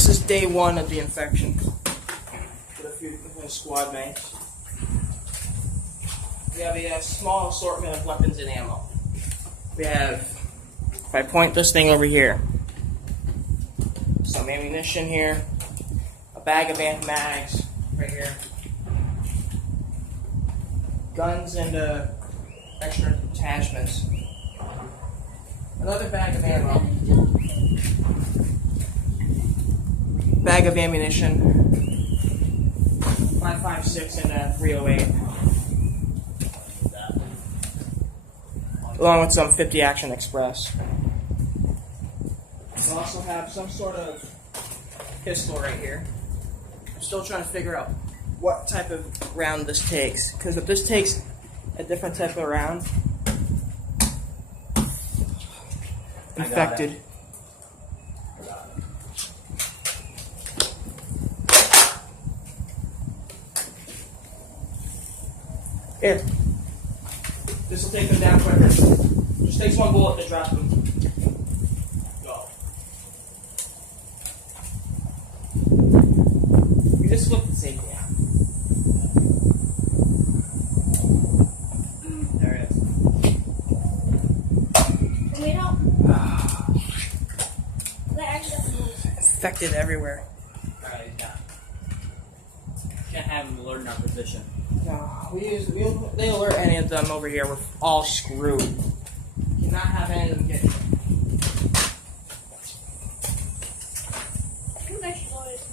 This is day one of the infection for the few squad mates. We have a small assortment of weapons and ammo. We have, if I point this thing over here, some ammunition here, a bag of mags right here, guns and extra attachments, another bag of ammo, bag of ammunition, 5.56 and 308, along with some 50 Action Express. We also have some sort of pistol right here. I'm still trying to figure out what type of round this takes, because if this takes a different type of round, infected. Here. This will take them down quicker. Just takes one bullet to drop them. Go. You just flip the safety out. There it is. Wait up. That actually Infected everywhere. Alright, he's down. Can't have him alerting our position. No, they alert any of them over here. We're all screwed. Cannot have any of them get. Who's actually noise?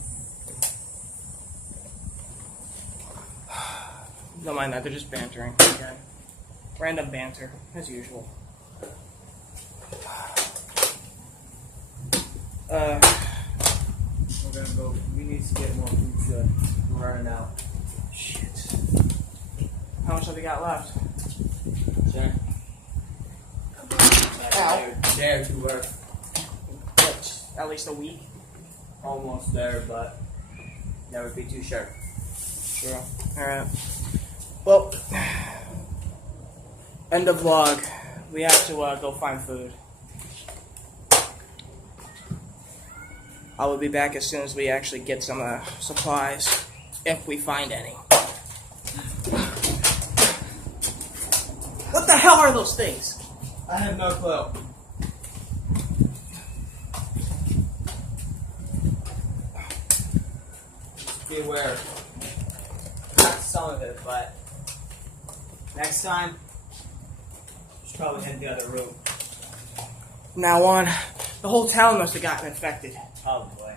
Don't mind that, they're just bantering. Okay. Random banter, as usual. We're gonna go. We need to get more food. We're running out. Shit. How much have we got left? Check. Ow. There to work. What, at least a week? Almost there, but that would be too sharp. Sure. Alright. Well, end of vlog. We have to go find food. I will be back as soon as we actually get some supplies, if we find any. What the hell are those things? I have no clue. Be aware. Not some of it, but next time, just probably head the other route. From now on, the whole town must have gotten infected. Probably.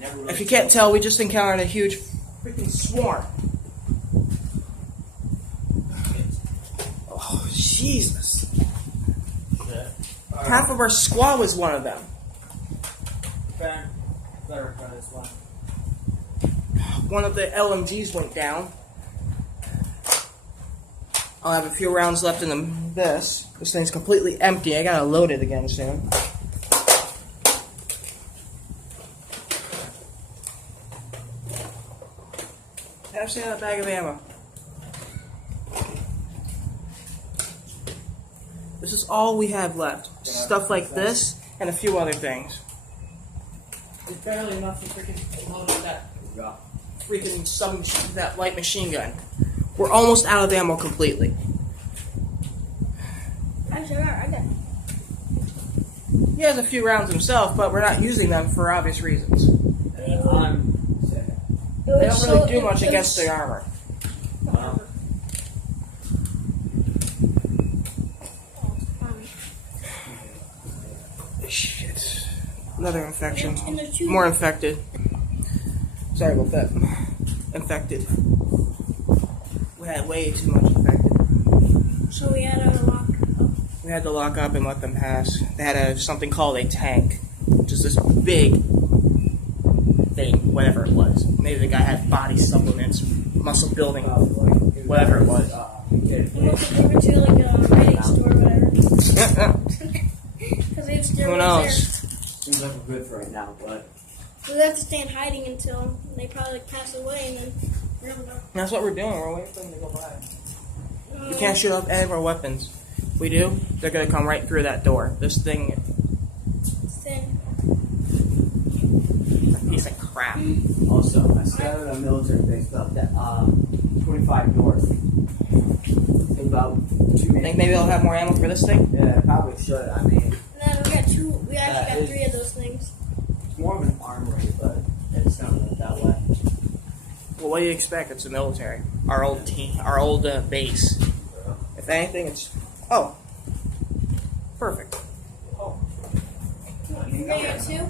Never really If you can't tell, we just encountered a huge freaking swarm. Oh, Jesus. Half of our squad was one of them. Better for this one. One of the LMGs went down. I'll have a few rounds left in this. This thing's completely empty. I gotta load it again soon. Have seen a bag of ammo. This is all we have left. Stuff like this and a few other things. There's barely enough to freaking load up that freaking that light machine gun. We're almost out of ammo completely. Actually, I got. He has a few rounds himself, but we're not using them for obvious reasons. They don't really do much against the armor. Shit. Another infection. More infected. Sorry about that. Infected. We had way too much infected. So we had to lock up. We had to lock up and let them pass. They had something called a tank, which is this big thing, whatever it was. Maybe the guy had body supplements, muscle building, whatever it was. We must have given to like a writing store or whatever. Because they still Who knows? Seems like we're good for right now, but We have to stay in hiding until they probably like pass away, and then we're gonna go. That's what we're doing. We're waiting for them to go by. We can't shoot off any of our weapons. If we do, they're gonna come right through that door. This thing. Thin. crap. Also, I scouted a military base about that 25 north. In about 2 minutes. Think maybe they'll have more ammo for this thing? Yeah, probably should. I mean, And then we got two. We actually That got is- 3 of those things. it's more of an armory, but it's not that way. Well, what do you expect? It's the military. Our old team, our old base. If anything, it's perfect. Oh. You got 2?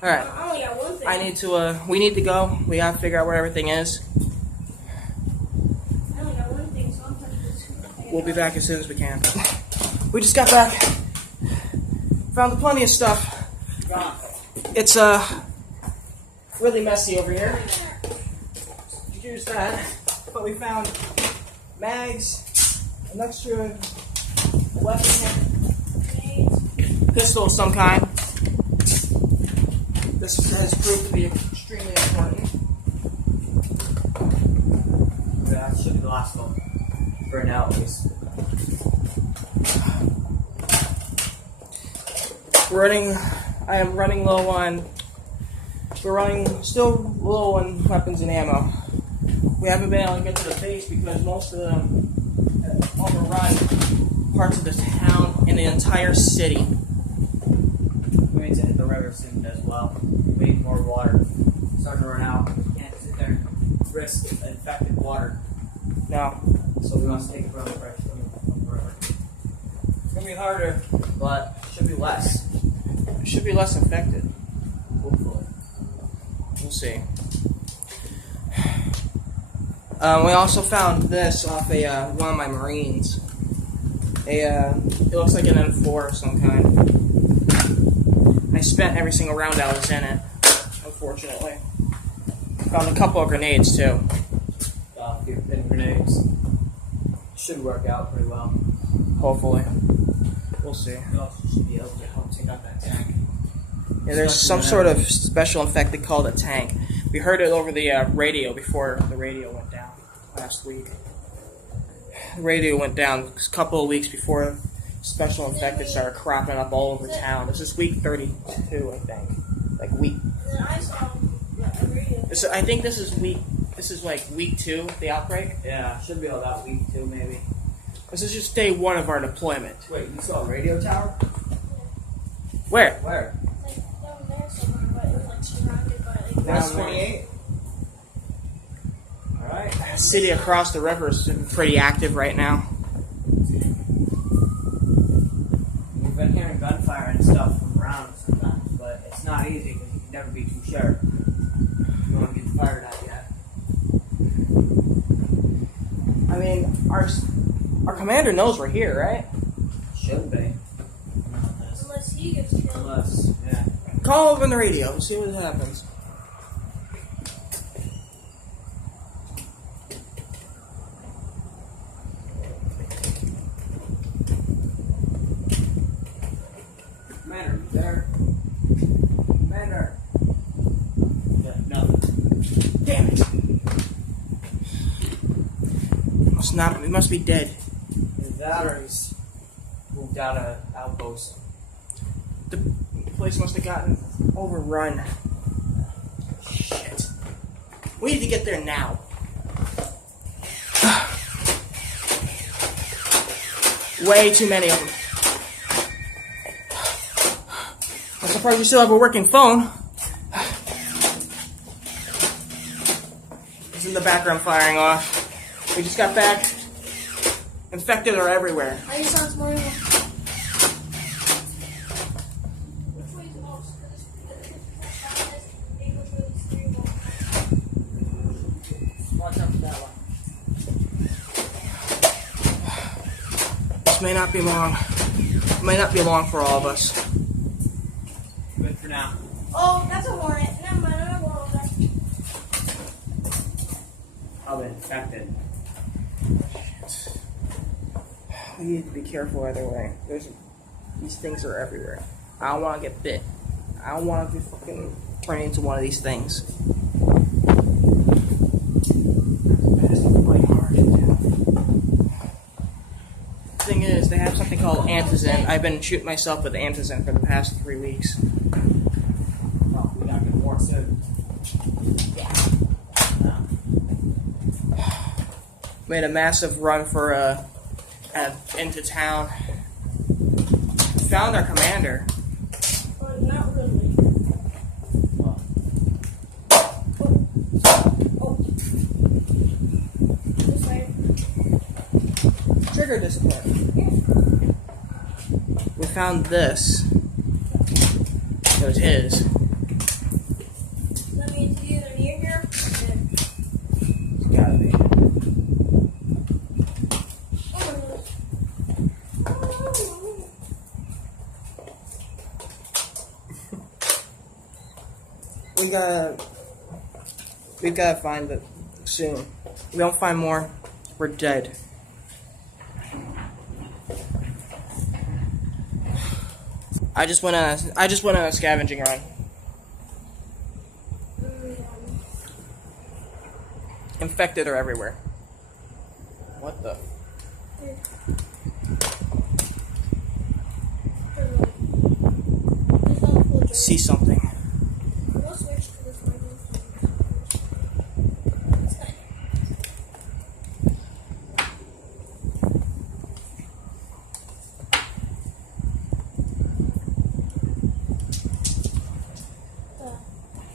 All right. I only got 1 thing. I need to. We need to go. We gotta figure out where everything is. I only got 1 thing, so I'm touching this. We'll be back as soon as we can. We just got back. Found plenty of stuff. It's really messy over here. Here's that. But we found mags, an extra weapon, pistol of some kind. This has proved to be extremely important. Yeah, that should be the last one. For now, at least. I am running low on. We're running still low on weapons and ammo. We haven't been able to get to the base because most of them have overrun parts of the town and the entire city. We need to hit the river soon as well. We need more water. It's starting to run out. We can't sit there and risk infected water. No, So we must take it from the river. It's gonna be harder, but it should be less. it should be less infected. Hopefully. We'll see. We also found this off one of my Marines. It looks like an M4 of some kind. I spent every single round I was in it, unfortunately. Found a couple of grenades too. A few thin grenades. Should work out pretty well. Hopefully. We'll see. We also should be able to help take out that tank. Yeah, there's some sort of special infected called a tank. We heard it over the radio before the radio went down last week. The radio went down a couple of weeks before special infected started cropping up all over town. This is week 32, I think. Like week. And then I saw a radio. I think this is week. This is like week 2 of the outbreak. Yeah, should be about week 2 maybe. This is just day 1 of our deployment. Wait, you saw a radio tower? Where? Where? Like down there somewhere, but it was like surrounded by like. West Down there. 28. Alright. The city across the river is pretty active right now. We've been hearing gunfire and stuff from around sometimes, but it's not easy because you can never be too sure. You don't want to get fired at yet. I mean, our commander knows we're here, right? Should be. Unless he gets killed. Unless, yeah. Call over on the radio and see what happens. Commander, you there? Commander. Yeah, no. Damn it! It must be dead. Either that or he's moved out of outpost. The place must have gotten overrun. Shit. We need to get there now. Way too many of them. I'm surprised we still have a working phone. It's in the background firing off. We just got back. Infected are everywhere. I just saw this morning. Which way is the most? Watch out for that one. This may not be long. It may not be long for all of us. Good for now. Oh, that's a hornet. Never mind, I'm going over there. Probably infected. We need to be careful either way. These things are everywhere. I don't want to get bit. I don't want to be fucking turn into one of these things. It has to bite hard. Thing is, they have something called antizin. I've been shooting myself with antizin for the past 3 weeks. Oh, we gotta get more soon. Yeah. Made a massive run for into town. Found our commander. Oh, not really. Oh. This way. Trigger discipline. We found this. It was his. Let me into either near here. Okay. It's gotta be. We've gotta find it soon. If we don't find more, we're dead. I just went on a scavenging run. Infected are everywhere. What the? See something. We'll switch to this one.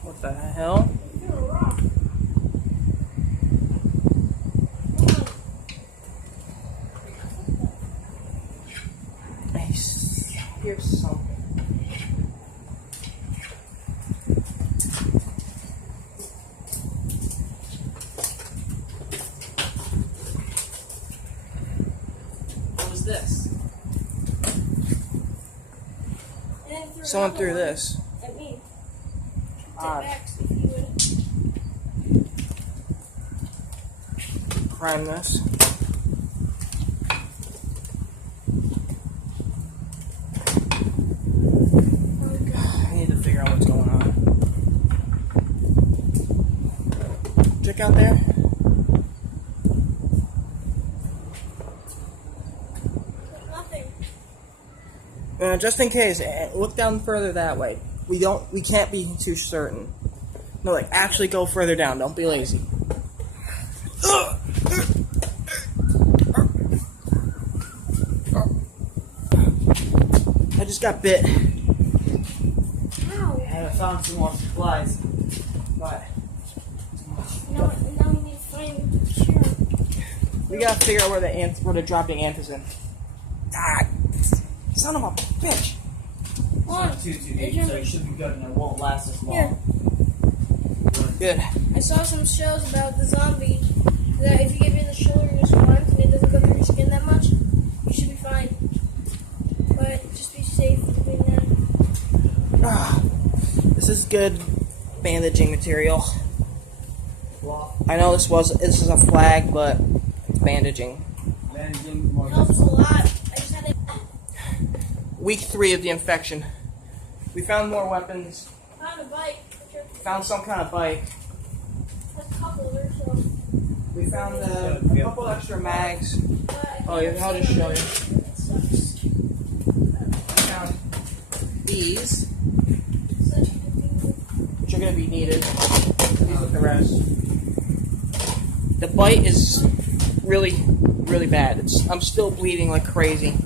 What the hell? You're a rock. Here's something. What was this? Someone threw this. At me. Odd. Back, if you would. Prime this. I need to figure out what's going on. Check out there. Nothing. Just in case, look down further that way. We can't be too certain. No, like actually go further down. Don't be lazy. I just got bit. Ow. I found some more supplies. But Now we need to find Sharon. We gotta figure out where the dropping ant is in. God, son of a bitch. Come on. too deep, so it should be good and it won't last as long. Here. Good. I saw some shows about the zombie that if you give it the shoulder just once and it doesn't go through your skin that much, you should be fine. But just be safe doing that. This is good bandaging material. Well, I know this is a flag, but it's bandaging. managing more. Helps a lot. I just had it. Week 3 of the infection. We found more weapons. Found a bike. Found some kind of bike. That's a couple there, so. We found a couple extra mags. Oh, yeah, I'll just show you. It sucks. We found these, Such a good thing. which are going to be needed. These are the rest. The bite is really, really bad. I'm still bleeding like crazy.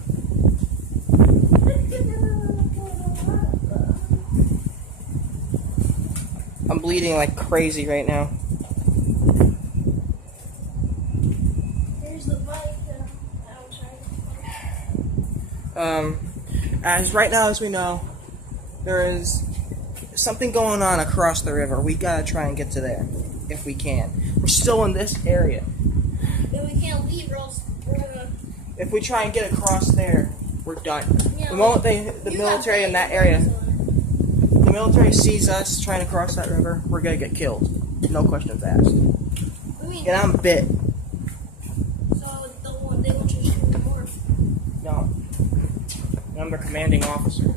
I'm bleeding like crazy right now. Here's the bike that I was trying to find. As right now as we know, there is something going on across the river. We gotta try and get to there if we can. We're still in this area. Then we can't leave or else we're gonna. If we try and get across there, we're done. Yeah, The moment the you military got in that bike, area, so- the military sees us trying to cross that river, we're gonna get killed. No questions asked. I mean, And I'm bit. so they want you to shoot more. No. I'm the commanding officer.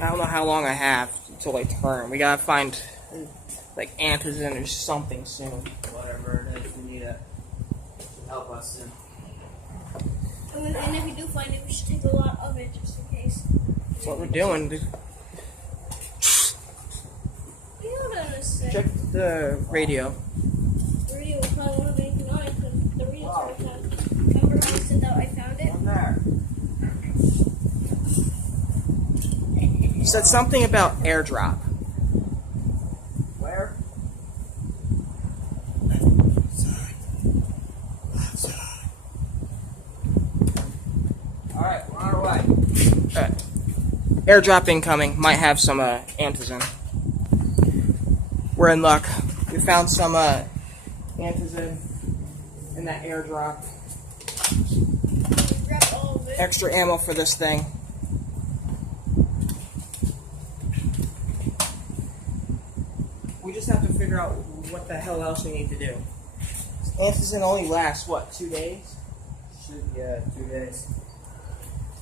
I don't know how long I have until I turn. We gotta find like antizin or something soon. Whatever it is, we need it to help us soon. And And if we do find it, we should take a lot of it just in case. That's what we're doing. Hold on a sec. Check the radio. The radio will probably won't have anything on it because the radio's already found. Remember how I said that I found it? One there. You said something about airdrop. Where? Alright, we're on our way. Airdrop incoming. Might have some antizin. We're in luck. We found some antizin in that airdrop. Grab all of it. Extra ammo for this thing. We just have to figure out what the hell else we need to do. Antizin only lasts, what, 2 days? Yeah, 2 days.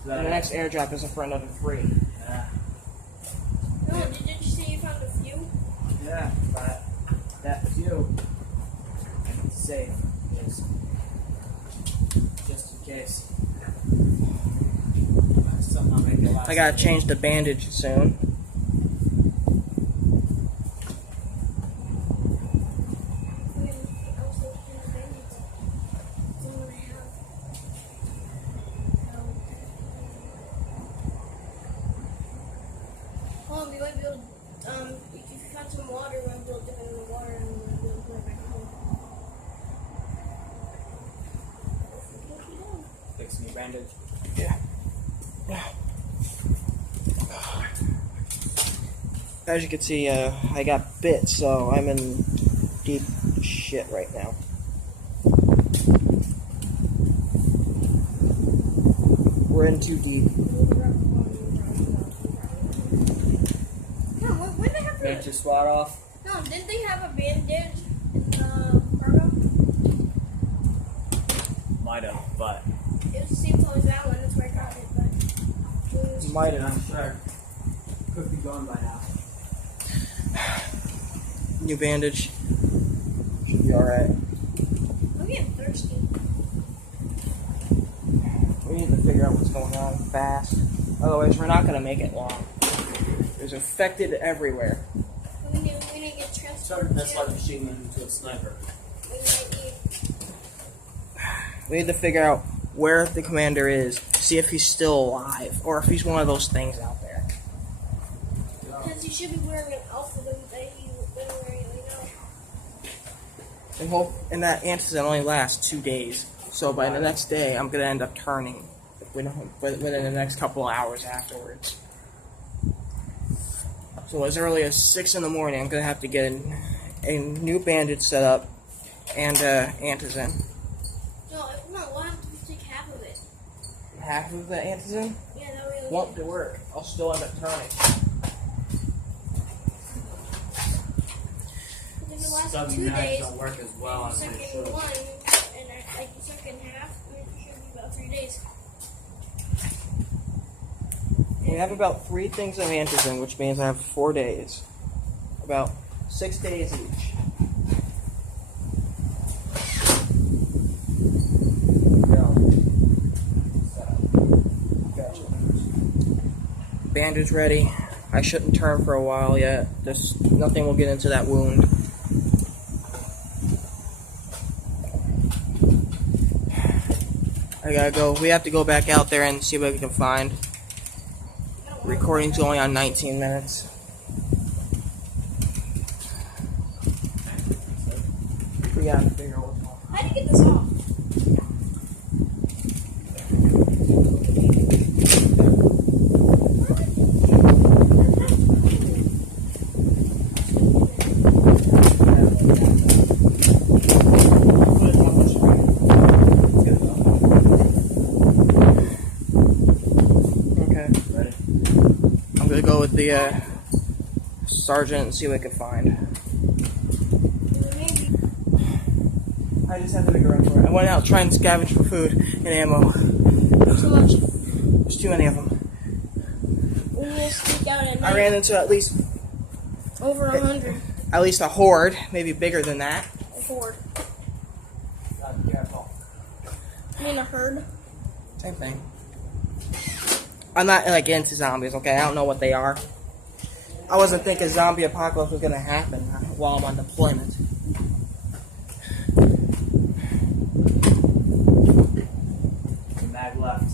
And the next airdrop isn't for another 3. Yeah. No, didn't you say you found a few? Yeah, but that few is safe is just in case. Somehow make it last. I gotta change the bandage soon. We might be able to, if you find some water, we might be able to dip it in the water and we might be able to put it back home. Fix a new bandage. As you can see, I got bit, so I'm in deep shit right now. We're in too deep. No, when they have Take your swat off. No, didn't they have a bandage in the cargo? Might have, but It was the same color as that one, that's where I got it, but it was Might I'm have. sure. Could be gone by now. New bandage. Should be alright. I'm getting thirsty. We need to figure out what's going on fast. Otherwise, we're not going to make it long. There's infected everywhere. We need to get transported. That's like machine gun into a sniper. We might need. We need to figure out where the commander is, see if he's still alive, or if he's one of those things out there. Because he should be wearing an outfit that he's been wearing right now. And that antizin only lasts 2 days. So by the next day, I'm going to end up turning within the next couple of hours afterwards. So as early as 6 in the morning, I'm going to have to get a new bandage set up and antizin. No, we'll have to take half of it. Half of the antizin Yeah, that way won't work. I'll still end up turning. Because it lasts Some 2 knives days. don't work as well And as the they second should. one, and like the second half, it should be about 3 days. We have about 3 things of antizin, which means I have 4 days. About 6 days each. Gotcha. Bandage ready. I shouldn't turn for a while yet. Nothing will get into that wound. I gotta go. We have to go back out there and see what we can find. Recording's only on 19 minutes. We gotta figure out what's going on. How do you get this off? Okay. Ready? I'm gonna go with the sergeant and see what I can find. I just have to make a run for it. I went out trying to scavenge for food and ammo. There's too many of them. We need to sneak out at I night. ran into at least Over 100. a horde, maybe bigger than that. A horde. God, careful. I mean a herd. Same thing. I'm not like into zombies, okay? I don't know what they are. I wasn't thinking zombie apocalypse was gonna happen while I'm on deployment. Mag left.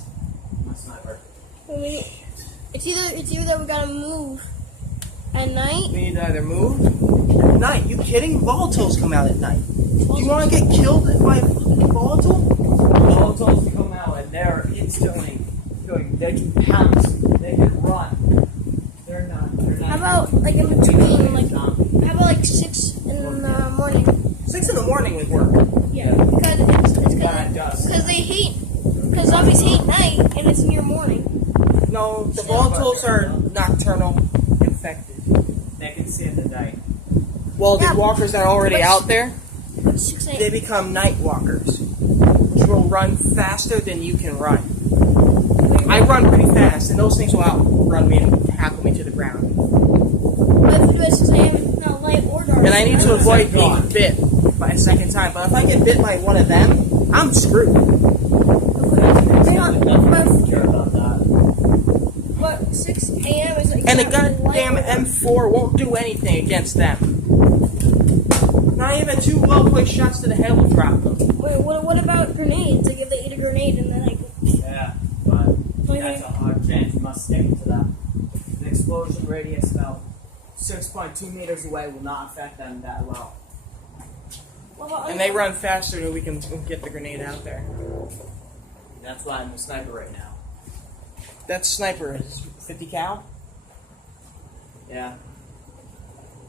My sniper. I mean, it's either that we gotta move at night. We need to either move at night. You kidding? Volatiles come out at night. Do you want to get killed by a fucking volatile? Volatiles come out and they're instantly going. They can pounce. They can run. They're not. How about like in between, like zombie. how about like 6 in the morning? 6 in the morning would work. Yeah, because it's Got dusk. because zombies hate night and it's near morning. No, the volatiles are nocturnal infected. They can see in the night. Well, the Yeah, walkers that are already but- out there, But 6 they a.m. become night walkers, which will run faster than you can run. I run pretty fast, and those things will outrun me and tackle me to the ground. But if we do it at 6 a.m., it's not light or dark. And I need to right? avoid being bit by a second time. But if I get bit by one of them, I'm screwed. Hang on, Nothing care about that. but 6 a.m. is like And the not goddamn light or dark. M4 won't do anything against them. Not even 2 well-placed shots to the head will drop them. Wait, what about grenades? Like if they eat a grenade and then like Yeah, but don't you that's think- a hard chance. You must stick to that. An explosion radius about 6.2 meters away will not affect them that well. what about And they run faster than we can get the grenade out there. That's why I'm a sniper right now. That sniper is 50 cal. Yeah.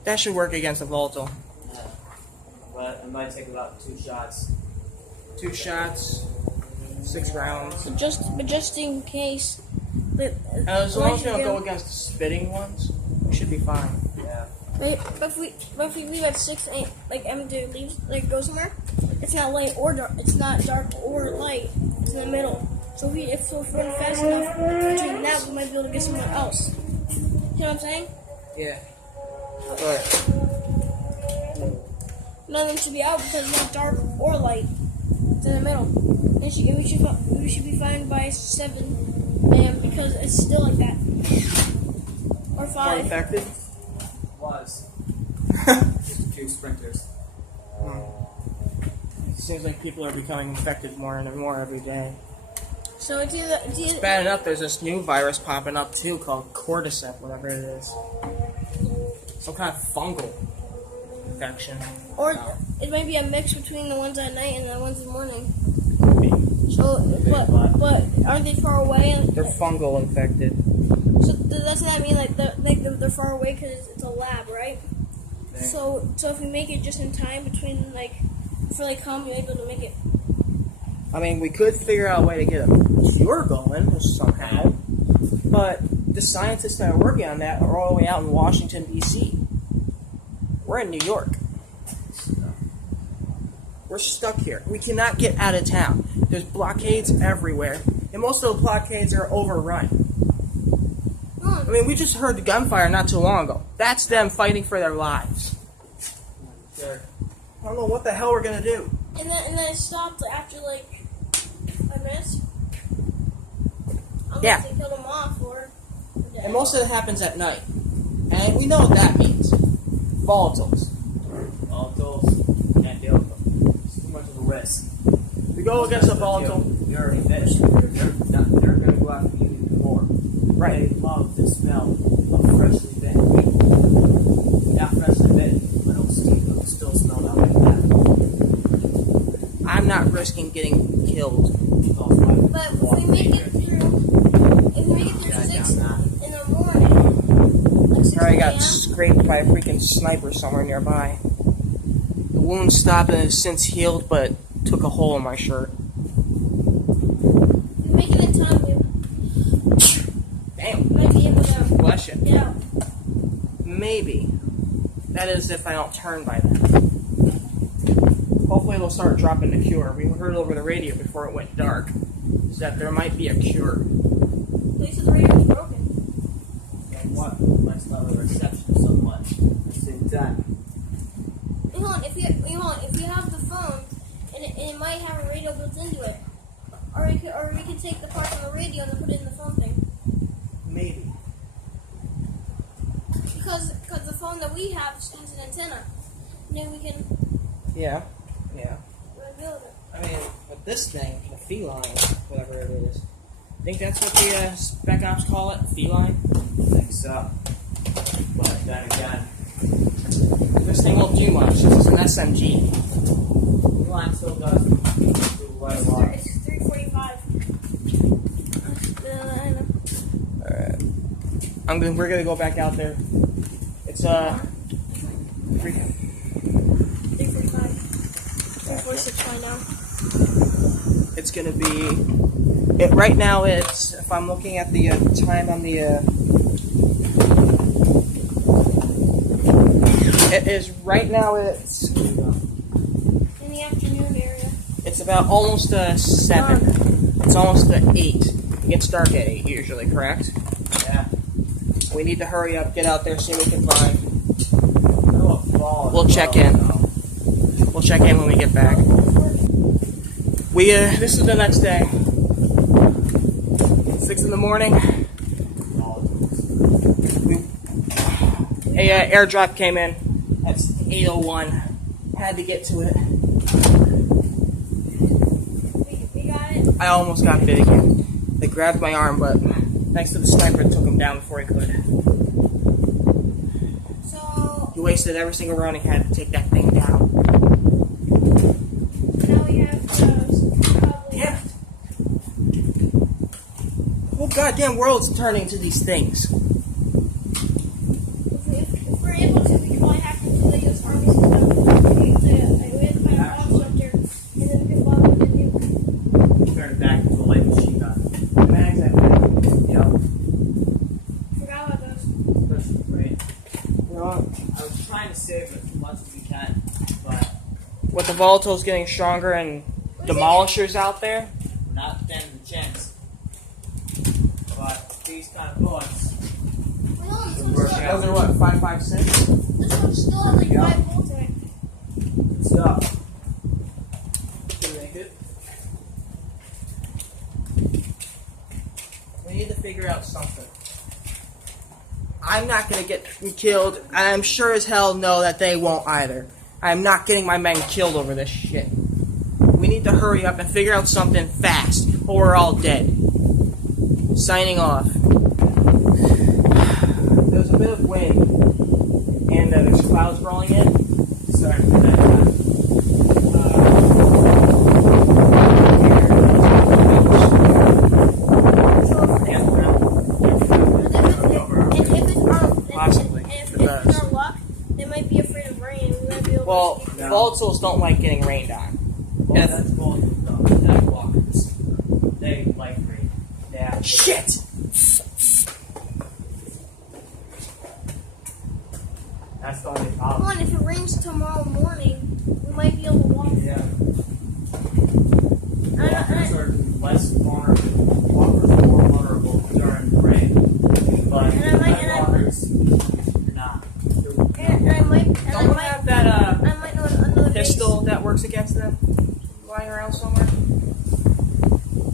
That should work against a volatile. But it might take about 2 shots. 2 shots, 6 rounds. but just in case. As long as we don't go against the spitting ones, we should be fine. Yeah. But if we leave at 6 a.m., like M2 leaves, like go somewhere, it's not light or dark. It's not dark or light. It's in the middle. So if we run fast enough between that, we might be able to get somewhere else. You know what I'm saying? Yeah. But Nothing should be out because it's not dark or light. It's in the middle. And we should be fine by 7 a.m. because it's still like that. Or are 5. infected. Was. Just 2 sprinters. It seems like people are becoming infected more and more every day. So it's either Bad enough, there's this new virus popping up too called cordyceps, whatever it is. Some kind of fungal infection. or it might be a mix between the ones at night and the ones in the morning. So, but aren't they far away? They're fungal infected. So doesn't that mean like they're far away because it's a lab, right? Yeah. So if we make it just in time between like for like come, we're able to make it. I mean, we could figure out a way to get a cure going somehow, but the scientists that are working on that are all the way out in Washington, D.C. We're in New York. We're stuck here. We cannot get out of town. There's blockades everywhere, and most of the blockades are overrun. I mean, we just heard the gunfire not too long ago. That's them fighting for their lives. Sure. I don't know what the hell we're gonna do. And then it stopped after like 5 minutes. Unless Yeah. they killed them off or. And most of it happens at night. And we know what that means. Volatiles. Volatiles, can't deal with them. It's too much of a risk. We go against a volatile. You're already finished. They're going to go after you even more. Right. They love the smell of freshly bitten meat. Not freshly bitten, but it'll still smell that like that. I'm not risking getting killed. But if we make it through 6 in the morning, like 6 I already got a.m., scraped by a freaking sniper somewhere nearby. The wound stopped and has since healed, but took a hole in my shirt. if we make it in time, we Damn. might be able to Bless you. get out. Maybe. That is if I don't turn by then. Hopefully they'll start dropping the cure. We heard over the radio before it went dark is that there might be a cure. They said the radio was broken. And what? Might smell the reception somewhat. At the same time. Hold on, if we have the phone and it might have a radio built into it, or we could take the parts on the radio and put it in the phone thing. Maybe. Because the phone that we have has an antenna. And then we can Yeah. build it. I mean, but this thing, the feline, whatever it is, I think that's what the Spec Ops call it, feline. I think so. But then again, This thing won't do much. This is an SMG. line still does do quite a lot. It's 3:45. Alright. We're gonna go back out there. It's 3:45. 3:46 right now. It's gonna be. Right now, it's, if I'm looking at the time on the. It is right now. It's In the afternoon area. It's about almost 7. It's almost 8. It gets dark at 8 usually, correct? Yeah. We need to hurry up, get out there, see what we can find. We'll check in. We'll check in when we get back. This is the next day. 6 in the morning. A airdrop came in. That's 8:01. Had to get to it. We got it. I almost got bit again. They grabbed my arm, but thanks to the sniper, it took him down before he could. So He wasted every single round he had to take that thing down. now we have probably. Yeah. The whole goddamn world's turning to these things. If we're able to, we can probably hack into the U.S. Army system. We have to find a bomb shelter, and then we can bomb the nuke. turn it back into a light machine gun. Yep. Forgot about those. Right. You know, I was trying to save as much as we can, but with the volatiles getting stronger and demolishers out there, we're not standing a chance. But these kind of bullets, Well, this Good one's work, still, yeah. those are what, 5.56? this one still has like Yeah. 5 volts in it. stuff. Can make it. We need to figure out something. I'm not gonna get killed, and I'm sure as hell know that they won't either. I'm not getting my men killed over this shit. We need to hurry up and figure out something fast, or we're all dead. Signing off. There's a bit of wind, and there's clouds rolling in. Sorry for that. Possibly. If It does. it's our luck, they might be afraid of rain. We might be able Well, to see. No. volatiles don't like getting rained on. Well, that's bullets, though. Attack walkers. They like me. Yeah. Shit! That's the only Come problem. on, if it rains tomorrow morning, we might be able to walk. Yeah. I- Walkers are less vulnerable. Walkers are more vulnerable during the rain. But And I might- and I- walkers, not. And I might, and Don't we have that I might know another pistol that works against them lying around somewhere?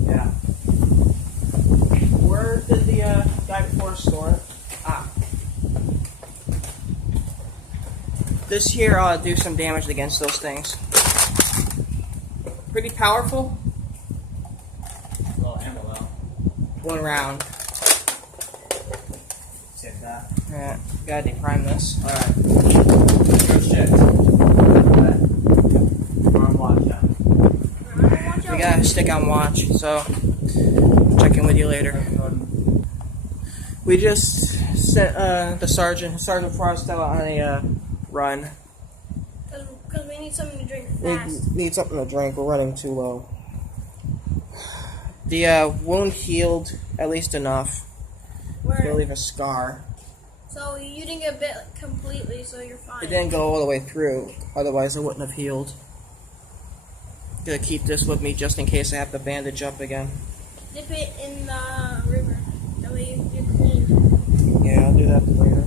Yeah. Where did the guy before us store it? Ah. This here ought to do some damage against those things. Pretty powerful. Little ammo though. 1 round. Take that. Yeah, gotta deprime this. Alright. Good shit. Alright. We're on watch now. Watch We out. gotta stick on watch, so check in with you later. We just sent the Sergeant Frost out on a run. Because we need something to drink We fast. need something to drink. We're running too low. The wound healed at least enough to Where, leave a scar. so you didn't get bit completely, so you're fine. It didn't go all the way through. Otherwise, it wouldn't have healed. Gonna keep this with me just in case I have to bandage up again. Dip it in the river. That way you're clean. Yeah, I'll do that later.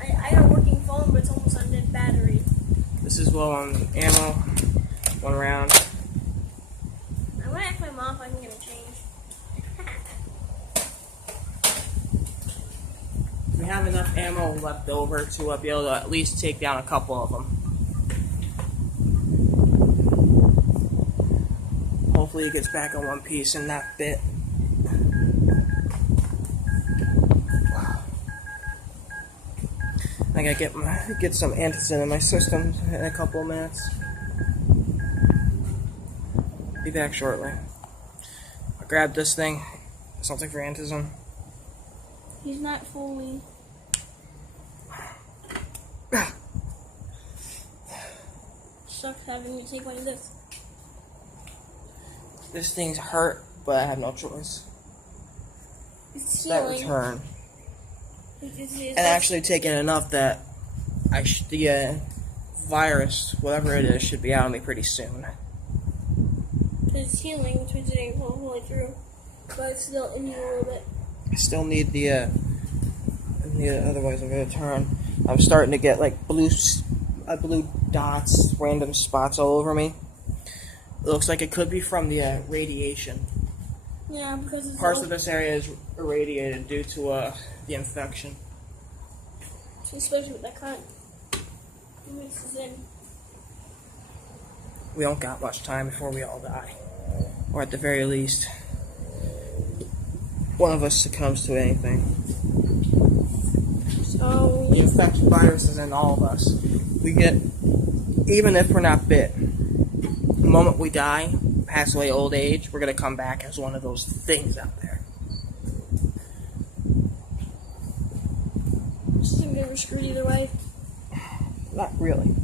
I got a working phone, but it's almost on dead battery. The This is low on ammo. 1 round. I want to ask my mom if I can get a change. We have enough ammo left over to be able to at least take down a couple of them. Hopefully it gets back in one piece and not bit. I gotta get some antizin in my system in a couple of minutes. Be back shortly. I'll grab this thing, something for antizin. He's not fully. Sucks having me take one of this. This thing's hurt, but I have no choice. It's That healing. return. It's And actually taking enough that the virus, whatever it is, should be out of me pretty soon. it's healing, which means it ain't fully through. But it's still in you a little bit. I still need the otherwise I'm gonna turn. I'm starting to get like blue dots, random spots all over me. It looks like it could be from the radiation. Yeah, because it's Parts all, of this area is irradiated due to the infection. especially with that kind. It mixes in. We don't got much time before we all die. Or at the very least, one of us succumbs to anything. So The infection virus is in all of us. We get, even if we're not bit, the moment we die, pass away old age, we're going to come back as one of those things out there. it's gonna get screwed either way. Not really.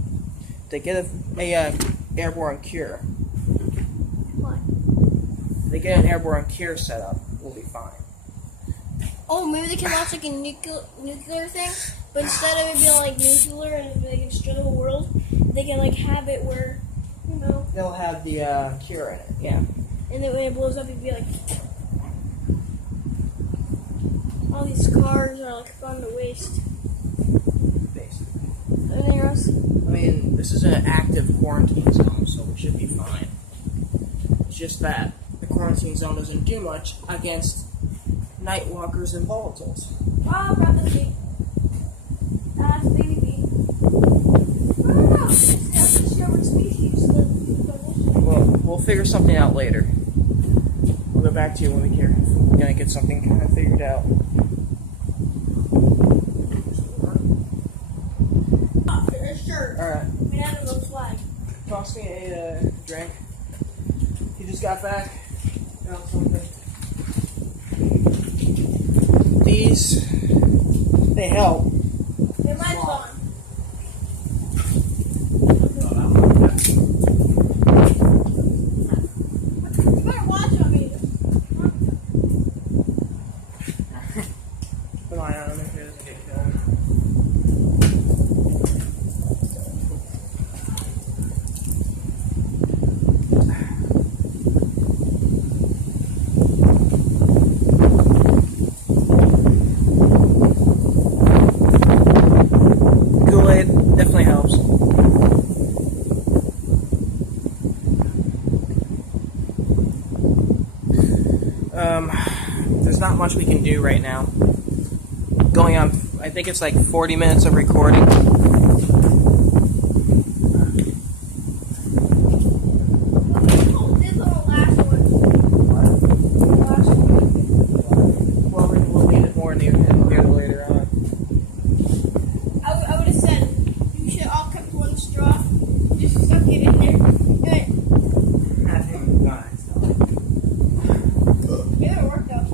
They get a airborne cure. What? They get an airborne cure set up, we'll be fine. Oh, maybe they can launch like a nuclear thing, but instead of it being like nuclear and they can destroy the whole world, they can like have it where, you know, They'll have the cure in it, yeah. and then when it blows up, it'd be like all these cars are like gone to waste. Basically. Anything else? I mean, this is an active quarantine zone, so we should be fine. It's just that the quarantine zone doesn't do much against night walkers and volatiles. Oh, grab the bee. That's baby bee. I don't know. That's a different species. We'll figure something out later. We'll go back to you when we care. We're gonna get something kind of figured out. Sure. Alright, We had a little flag. toss me a drink. You just got back. Got something. These, they help. Hey, mine's gone. You better watch on me. Put mine on him if he doesn't get killed. Kool-Aid definitely helps. There's not much we can do right now. Going on, I think it's like 40 minutes of recording. This is the last one. The last one. Well, we'll need it more in the later on. I would have said you should all kept one straw. Just stuck it in there. Good. Have him gone. It would work though.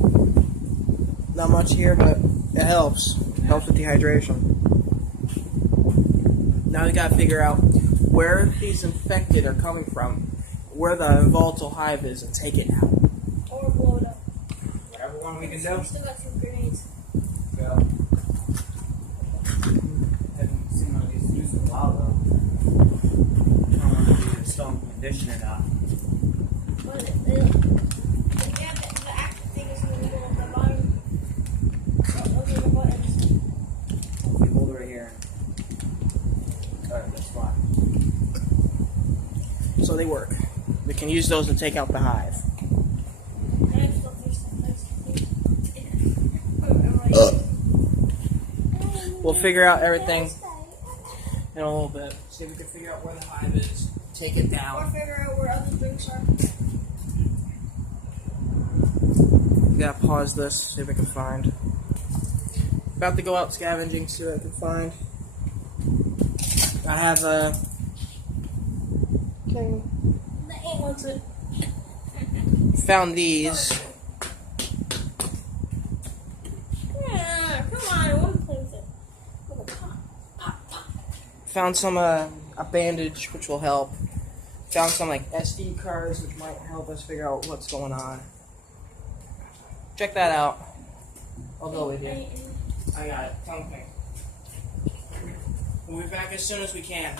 Not much here, but it helps. Helps with dehydration. Now we gotta figure out where these infected are coming from, where the volatile hive is, and take it out. Or blow it up. Whatever one we can We do. still got some grenades. Go. Haven't seen one of these used in a while though. I don't know if it's still in condition or not. But yeah, the active thing is in the middle of the bottom. Those are the buttons. If we hold it right here. Alright, that's fine. so they work. We can use those to take out the hive. We'll figure out everything in a little bit. See if we can figure out where the hive is. Take it Or down. figure out where other drinks are. We gotta pause this, see if we can find. About to go out scavenging, see what I can find. I have a thing. The ant wants it. Found these. Yeah, come on, I want to play with it. Pop, pop. Found some a bandage, which will help. Found some like SD cards, which might help us figure out what's going on. Check that out. I'll go with you. I got it. Something. We'll be back as soon as we can.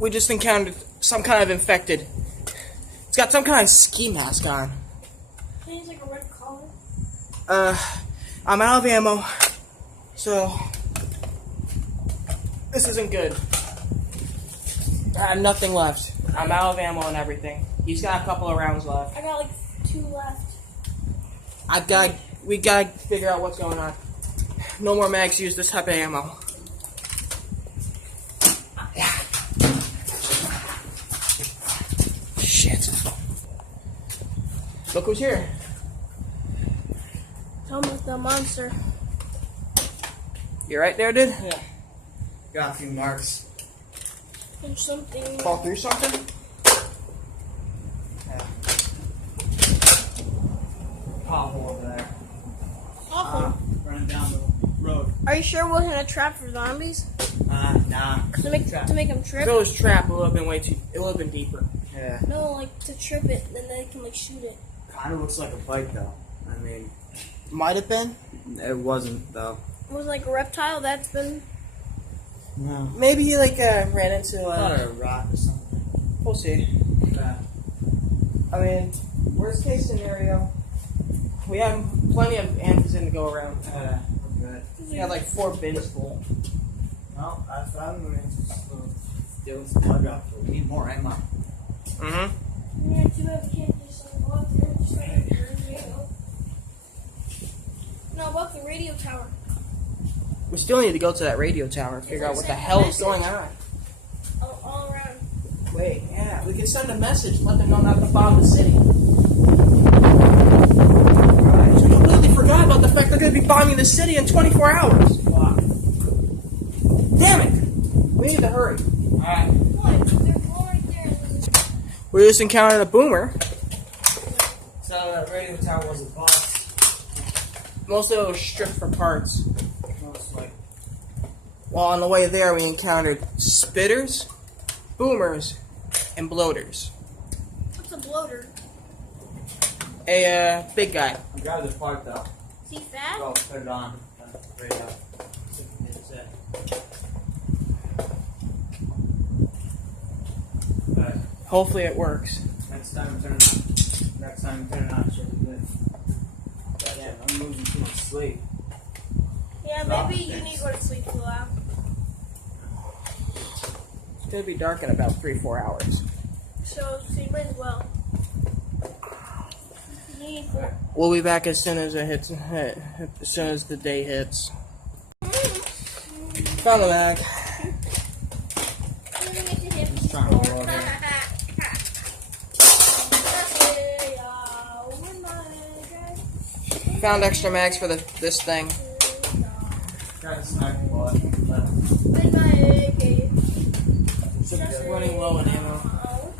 We just encountered some kind of infected. It's got some kind of ski mask on. It's like a red collar. I'm out of ammo, so this isn't good. I have nothing left. I'm out of ammo and everything. He's got a couple of rounds left. I got like 2 left. We gotta figure out what's going on. No more mags use this type of ammo. Yeah. Shit. Look who's here. Thomas the monster. You right there, dude? Yeah. Got a few marks. There's something. Fall through something? Yeah. Pothole over there. Awful. Running down the road. Are you sure it wasn't a trap for zombies? Nah. To make them If trip? it was trap, it would have been way too. It would have been deeper. Yeah. No, like to trip it, then they can like shoot it. Kind of looks like a bite though. I mean, Might have been. it wasn't though. It was like a reptile that's been. No. Maybe he like ran into. Thought a rock or something. We'll see. Yeah. I mean, worst case scenario, we have plenty of anthrazine to go around. Good. We had like 4 bins full. Well, I found them and just doing some blood drops. We need more ammo. Mm-hmm. Yeah, too bad we can't do something above the radio. No, above the radio tower. We still need to go to that radio tower and figure out what the hell is going on. All around. Wait, yeah, we can send a message, let them know not to bomb the city. I completely forgot about the fact they're going to be bombing the city in 24 hours. Damn it! We need to hurry. Alright. What? They're all right there. We just encountered a boomer. So that radio tower was a box. Most of it was stripped for parts. Most like While on the way there, we encountered spitters, boomers, and bloaters. What's a bloater? A big guy. I grabbed the part though. Is he fat? Well, put it on. Radio. It's it. But Hopefully it works. next time we turn it on. Next time we turn it on, it should be good. Yeah, I'm losing too much sleep. Yeah, maybe you need to go to sleep for a while. It's going to be dark in about 3-4 hours. So you might as well. You need for. We'll be back as soon as it hits. As soon as the day hits. Found the mag. Just trying to roll it in. Found extra mags for this thing. Got a sniper bullet. Just running low on ammo.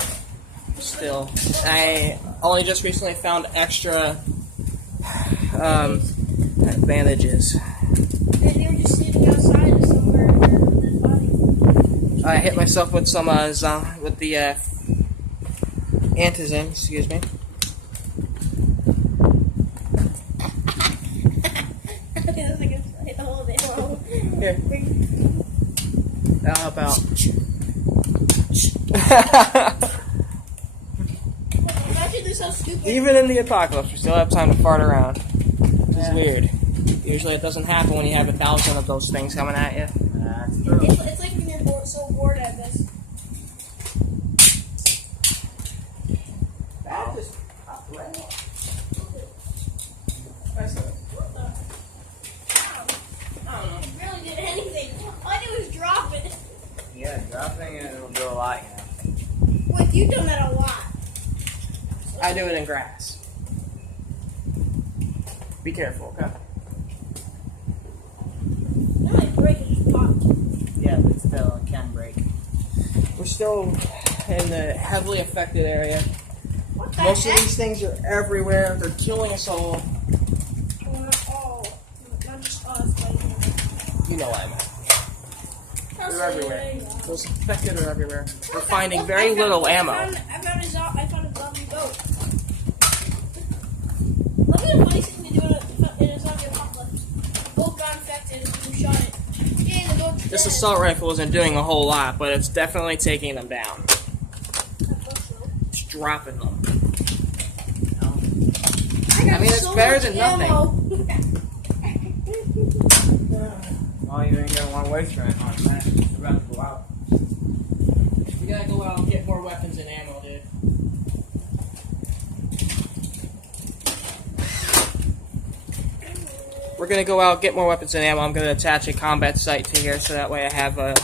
Still, I only just recently found extra bandages. Maybe you're just sitting outside or somewhere in this body. I hit myself with some with the antizin. Excuse me. That's like a whole day long. Here. That'll help out. Imagine this how stupid. Even in the apocalypse, we still have time to fart around. This is weird. Usually it doesn't happen when you have 1,000 of those things coming at you. That's true. It's like when you're so bored at this. That just popped right off. What the? Wow. I don't know. It really did anything. All I did was drop it. Yeah, dropping it will do a lot, you know. Wait, you've done that a lot. I do it in grass. Be careful, okay? Not like break it, just popped. Yeah, but still, it can break. We're still in the heavily affected area. What the Most of heck? these things are everywhere. They're killing us all. Well, not all. Not just us, but You know what I meant. I'll They're say everywhere. yeah. Those affected are everywhere. We're Look, finding look, very I found- little look, ammo. I found a zombie goat. Look at the funny thing to do in a zombie apocalypse. Goat got infected and you shot it. Yay, the goat's This dead. assault rifle isn't doing a whole lot, but it's definitely taking them down. It's dropping them. I mean, it's so better much than nothing. ammo. Well, you ain't gonna want to waste right on that. It's about to go out. We gotta go out and get more weapons and ammo, dude. We're gonna go out, get more weapons and ammo. I'm gonna attach a combat site to here so that way I have an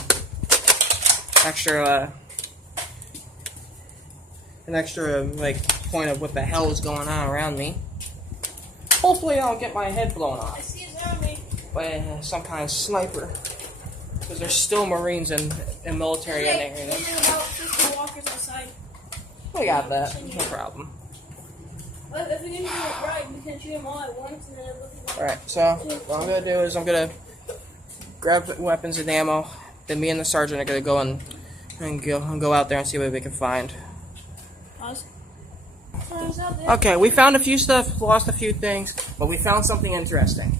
extra like point of what the hell is going on around me. Hopefully I don't get my head blown I off see a zombie. by some kind of sniper. Because there's still Marines and military in there. There's like about 50 walkers outside. We got that. No problem. But if we can do it right, we can shoot them all at once and then look at them. Alright, so what I'm going to do is I'm going to grab weapons and ammo. Then me and the sergeant are going to go and go out there and see what we can find. Pause. Someone's out there. Okay, we found a few stuff, lost a few things, but we found something interesting.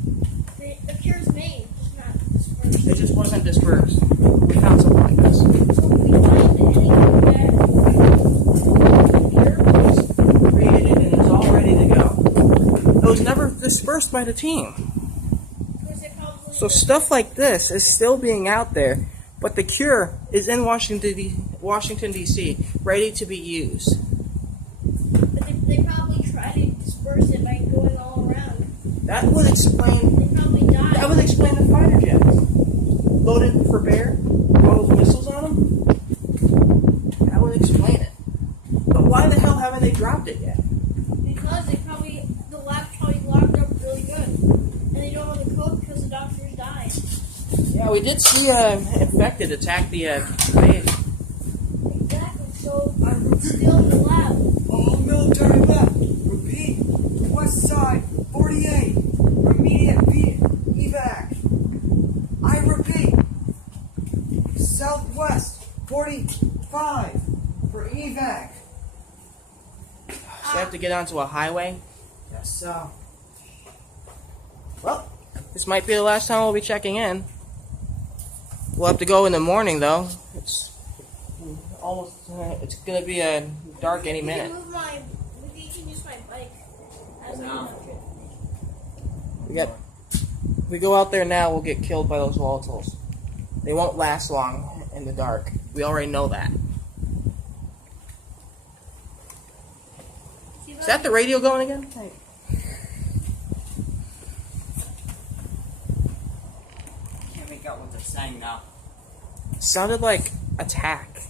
The cure's made, it's not dispersed. It just wasn't dispersed. We found something like this. So if we find anything that Created and it's all ready to go. It was never dispersed by the team. So stuff like this is still being out there, but the cure is in Washington, D.C., ready to be used. But they probably try to disperse it by going all around. That would explain. They probably died. That would explain the fighter jets loaded for bear, all those missiles on them. That would explain it. But why the hell haven't they dropped it yet? Because the lab's probably locked up really good. And they don't know the code because the doctors died. Yeah, we did see infected attack the base. Exactly, so I'm still in the lab. All military left. Repeat. West side, 48. Immediate evac. I repeat. Southwest, 45. For evac. So we have to get onto a highway. Yes, sir. Well, this might be the last time we'll be checking in. We'll have to go in the morning, though. It's almost. It's gonna be dark any minute. You can use my bike as an outfit. If we go out there now, we'll get killed by those volatiles. They won't last long in the dark. We already know that. Is that the radio going again? Can't make out what they're saying now. Sounded like attack.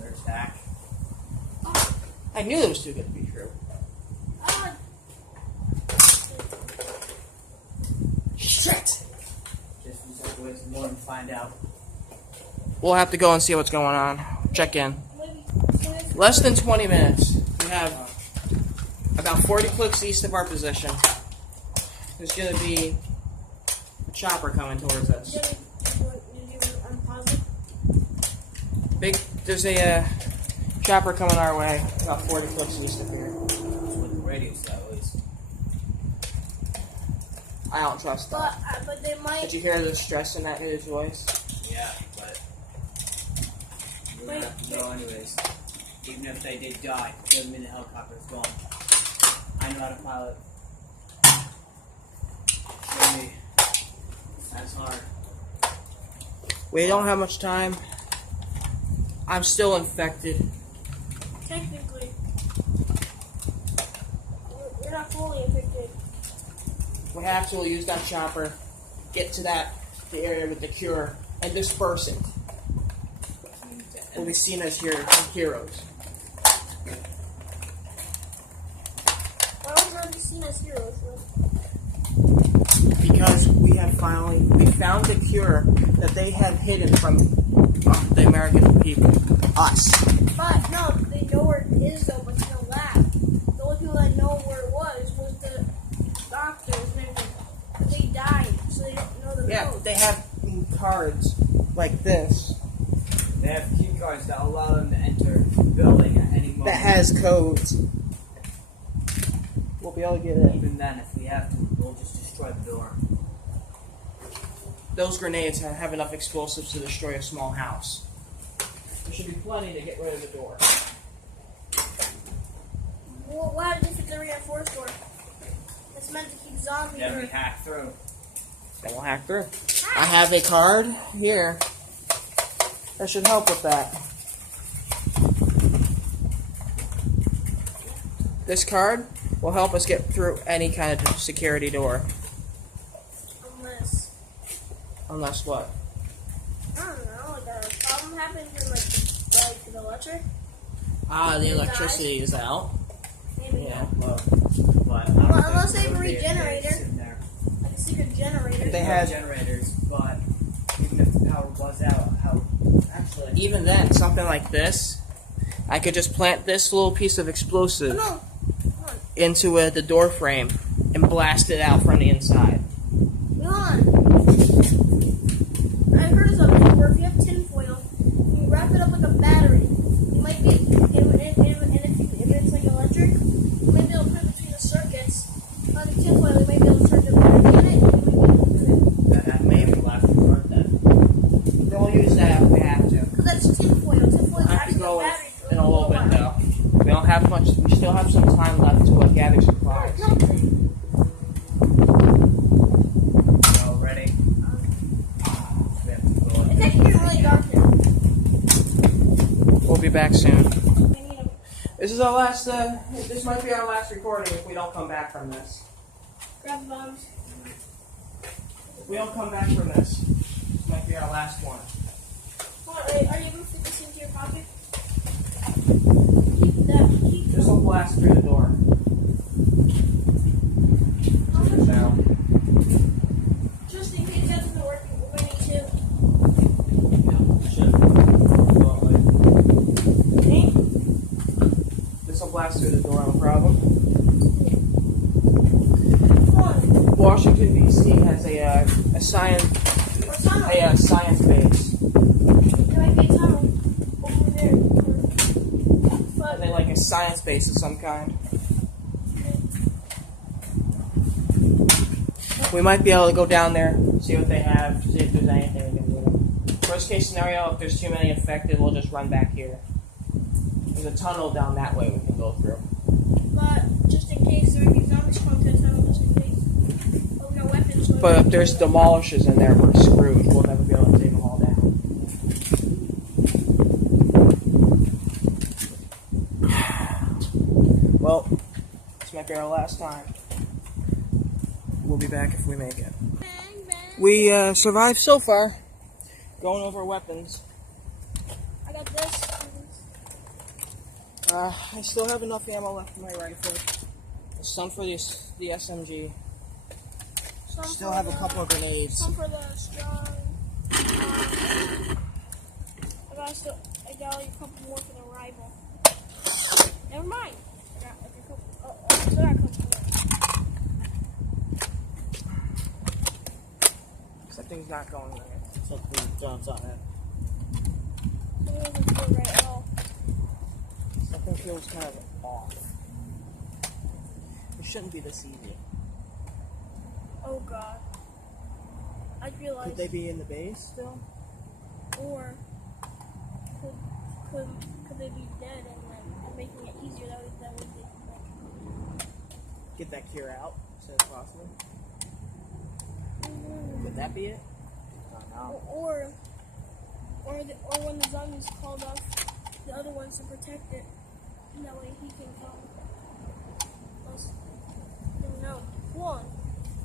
They're attack. I knew it was too good to be true. Shit! Just have to wait some more and find out. We'll have to go and see what's going on. Check in. Less than 20 minutes. We have about 40 clicks east of our position. There's going to be a chopper coming towards us. There's a chopper coming our way, about 40 clicks east of here. That's what the radio said, at least. I don't trust that. But they Did might. you hear the stress in that kid's voice? Yeah, but we're gonna have to go anyways. Even if they did die, get them in the helicopter as well. I know how to pilot. Maybe that's hard. We don't have much time. I'm still infected. Technically, we're not fully infected. We have to use that chopper, get to the area with the cure, and disperse it. We'll be seen as heroes. Why would we already seen as heroes? Because we found the cure that they have hidden from the American people. Us. But no, they know where it is though, but it's in a lab. The only people that know where it was the doctors and everything. But they died, so they don't know the Yeah, code. they have cards like this They have key cards that allow them to enter the building at any moment. that has codes. We'll be able to get in. Even then, if we have to, we'll just destroy the door. Those grenades have enough explosives to destroy a small house. There should be plenty to get rid of the door. Well, why did they fit the reinforced door? It's meant to keep zombies. Then we or- hack through. Then we'll hack through. I have a card here. That should help with that. This card will help us get through any kind of security door. Unless what? I don't know, like a problem happens in like the electric. The electricity is out. Maybe. Yeah. But Unless they have a They're regenerator. sitting there. Like a secret generator. They They had- have generators, but even if the power was out, how actually Even then, something like this, I could just plant this little piece of Oh, explosive no. into the door frame and blast it out from the inside. Hold on. I heard of something where if you have tinfoil, you wrap it up like a battery. You might be, and if it's like electric, you might be able to put it between the circuits. On the tinfoil, you might be able to turn the battery in it. You might be able to do it. that maybe last resort then. We'll use that if we have to. Because that's tinfoil. Tinfoil I have to acts like go a battery. in a little bit though. We don't have much. We still have some time left to gather supplies. So ready? We have to go. It's actually getting really dark now. We'll be back soon. I need a This is our last. This might be our last recording if we don't come back from this. grab bombs. If we don't come back from this might be our last one. Hold on, wait, are you able to fit this into your pocket? Keep that. Keep This will blast through the door. Now, Just in case that doesn't work, we're going to need Okay? this will blast through the door, no problem. Come on. Washington D.C. has a science Or tunnel. science base. There might be a tunnel over there. Are But they like a science base of some kind? We might be able to go down there, see what they have, see if there's anything we can do. Worst case scenario, if there's too many infected, we'll just run back here. There's a tunnel down that way we can go through. but just in case there might be zombies coming to the tunnel, just in case. But we got weapons. So But if there's demolishes in there, we're screwed. We'll never be able to take them all down. Well, this might be our last time. We'll be back if we make it. We survived so far. Going over weapons. I got this. I still have enough ammo left in my rifle. Some for the SMG. Some Still for have a the- couple of grenades. Some for the strong. I got a couple more for the rival. Never mind. I got like a couple. I still got a couple more. Something's not going right. Something's on it. Something doesn't feel right at all. Something feels kind of off. It shouldn't be this easy. Oh god. I realized. Could they be in the base still? Or could they be dead and like making it easier that way they can like. Get that cure out as soon as possible. Could that be it? I don't know. Or when the zombies called off the other ones to protect it, and that way he can come. I don't know. One,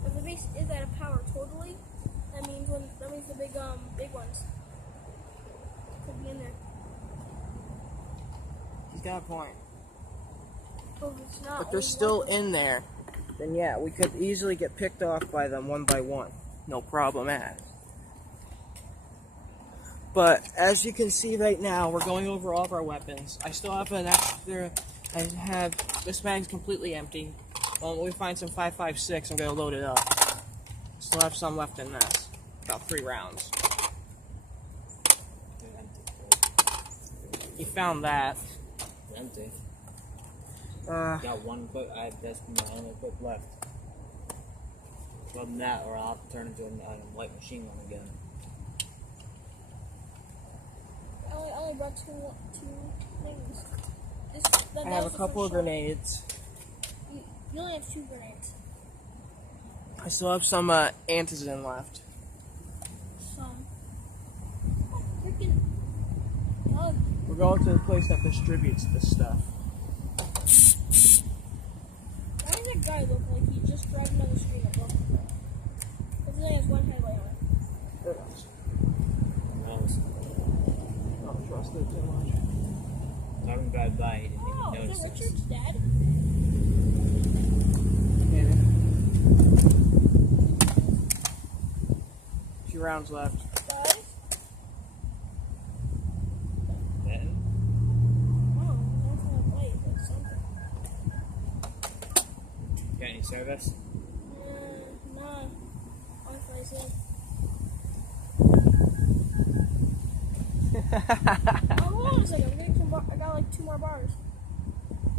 if the base is out of power totally, that means the big ones could be in there. He's got a point. But if it's not, But they're only still one- in there. Then yeah, we could easily get picked off by them one by one. No problem at. But as you can see right now, we're going over all of our weapons. I still have an extra. I have this bag's completely empty. When we find some 5.56, I'm gonna load it up. Still have some left in this. About 3 rounds. You found that. It's empty. Got one clip. That's my only clip left. Other than that, or I'll have to turn into a light machine gun again. I only brought two things. I have a couple of grenades. You only have 2 grenades. I still have some antizin left. Some. Oh, freaking. Oh, We're going to the place that distributes this stuff. why does that guy look like he just driving down the street and broke? Because he only has one headlight on. Who knows? Knows. I don't trust it too much. Talking drive by, he didn't Oh, even is notice that us. Richard's dad? A few rounds left. Guys? Then, Oh, that's not a light, but something. got any service? Nah. Honestly, I said. Oh, hold on a second. I'm getting some I got like 2 more bars.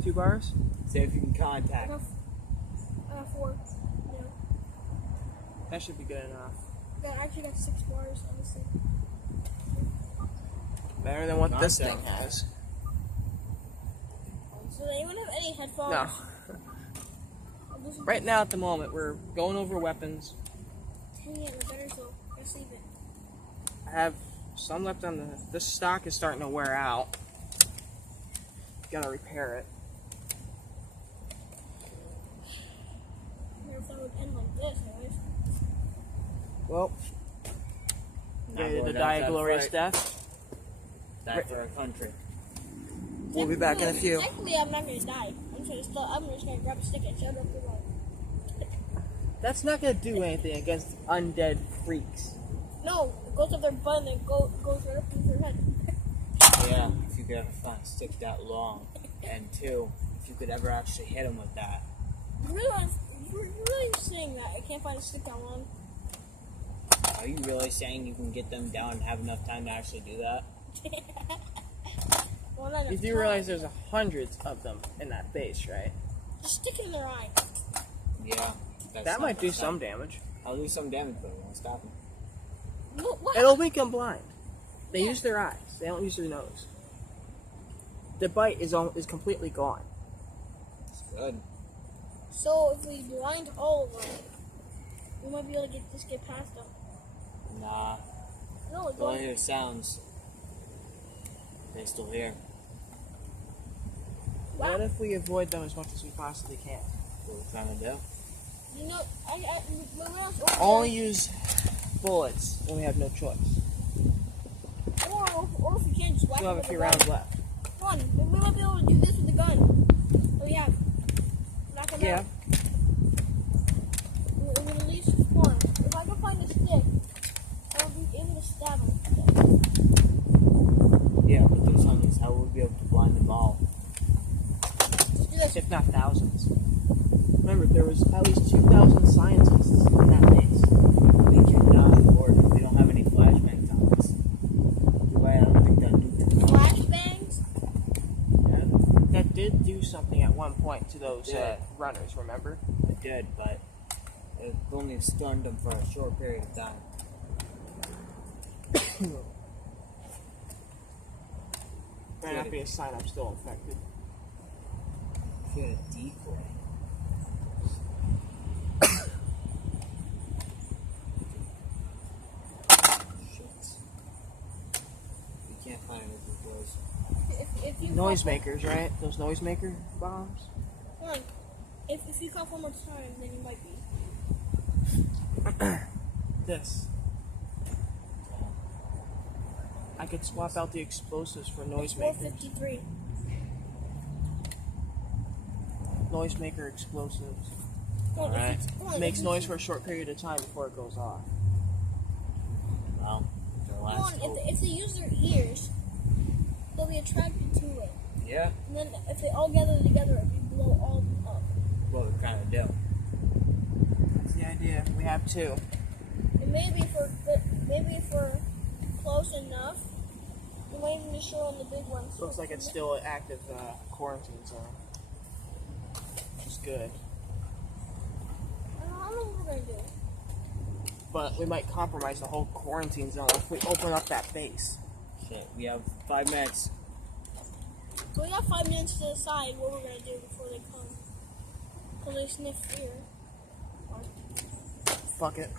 2 bars? See if you can I contact. got 4. Yeah. That should be good enough. I actually got 6 bars, honestly. Better than what this thing Contact. has. So, does anyone have any headphones? No. I'll do some- Right now, at the moment, we're going over weapons. Dang it, the battery's low. Gotta save it. I have some left on the. This stock is starting to wear out. Gotta repair it. I wonder if that would end like this, anyways. Well, Not ready to going die a outside glorious fight. death. Die for our country. We'll be back in a few. Technically, I'm not gonna die. I'm just gonna grab a stick and shut up the light. That's not gonna do anything against undead freaks. No, it goes up their butt and then goes right up into their head. Yeah, if you could ever find a stick that long. And 2, if you could ever actually hit him with that. You're really saying that I can't find a stick that long? Are you really saying you can get them down and have enough time to actually do that? Well, not You enough do time. realize there's hundreds of them in that base, right? Just stick it in their eye. Yeah. That's That not might do gonna some stop. damage. I'll do some damage, but it won't stop him. What? It'll make them blind. They use their eyes. They don't use their nose. The bite is completely gone. It's good. So if we blind all of them, we might be able to get past them. Nah. No, it's They'll going. hear sounds. They still hear. What if we avoid them as much as we possibly can? What we're trying to do. You know, when I was Only use bullets when we have no choice. or if we can't just whack Still have them a with few the gun. rounds left. One, we might be able to do this with the gun. Oh yeah. Knock them Yeah. out. We would at least one. If I can find a stick, I'll be able to stab him. Yeah, but there's hundreds. How would we be able to blind them all? Just do this. If not thousands. Remember, there was at least 2,000 scientists in that base. We cannot afford it. We don't have any flashbangs on us. I don't think that'll do too much. Flashbangs? Yeah, That did do something at one point to those Yeah. runners, remember? it did, but It only stunned them for a short period of time. Might not be a sign I'm still infected. If you had a decoy. Shit. We can't find any decoys. If you Noisemakers, right? Those noisemaker bombs? Hold on. If you cough one more time, then you might be. This. I could swap out the explosives for noisemakers. 453. Noisemaker explosives. Hold on, Alright. hold on, Makes if noise for a short period of time before it goes off. Well, their Hold last on, hope. if they use their ears, they'll be attracted to it. Yeah, And then if they all gather together, it will blow all of them up. well, we kind of do. That's the idea. We have two. And maybe if we're close enough, we might even show on the big ones. Looks like it's still an active quarantine zone. Which is good. I don't know how long we're gonna do. But we might compromise the whole quarantine zone if we open up that base. Shit, we have 5 minutes. So we got 5 minutes to decide what we're gonna do before they come. Because they sniff fear. Fuck it.